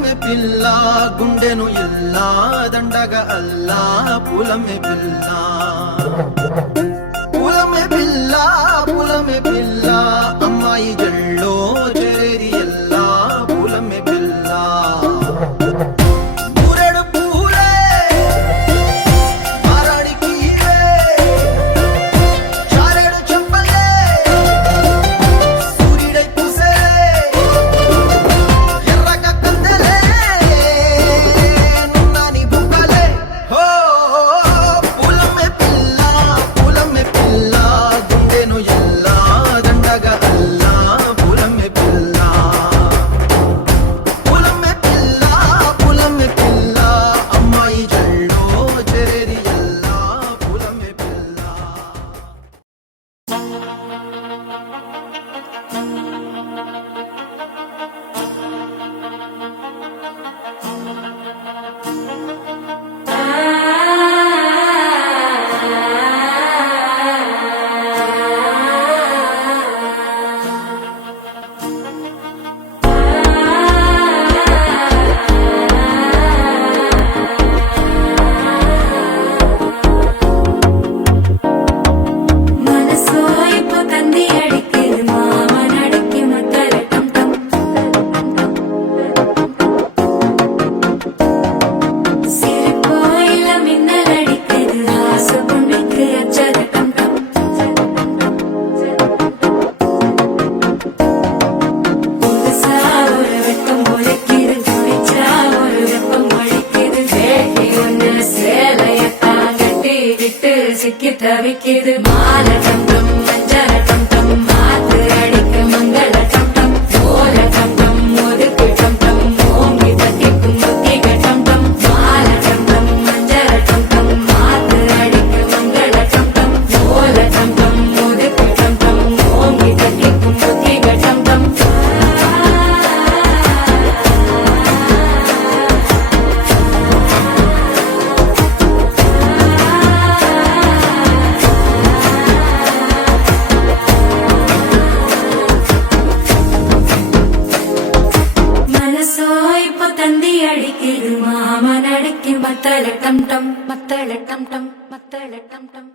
పులమే పిల్ల గుండెను ఇల్లా దండగ అల్లా పులమే పిల్ల పులమే పిల్ల పులమే పిల్ల అమ్మాయి జల్లో చేరేది ఎల్లా పులమే పిల్ల சிக்கி தவிக்குது மால தங்கம் மஞ்சள தங்கம் மாத்து அடிக்க மங்கள தங்கம் ஓல தங்கம் ஒதுக்கு தங்கம் ஓங்கி தட்டிக்கும் முத்திக தங்கம் மால தங்கம் மஞ்சள தங்கம் மாத்து அடிக்க மங்கள தங்கம் ஓல தங்கம் ஒதுக்கு தங்கம் ஓங்கி தட்டிக்கும் முத்திக தங்கம் மாமன் அடிக்கு மத்தள டம் டம் மத்தள டம் டம் மத்தள டம் டம்